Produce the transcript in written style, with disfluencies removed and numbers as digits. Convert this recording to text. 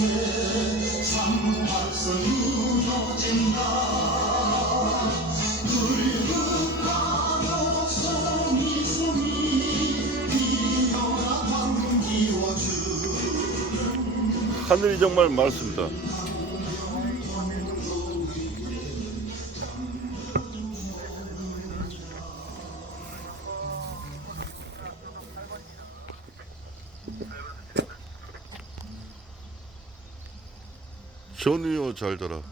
참 벌써 무너진다. 붉은 송이 피어나 반기워주. 하늘이 정말 맑습니다. 전우여 잘 자라.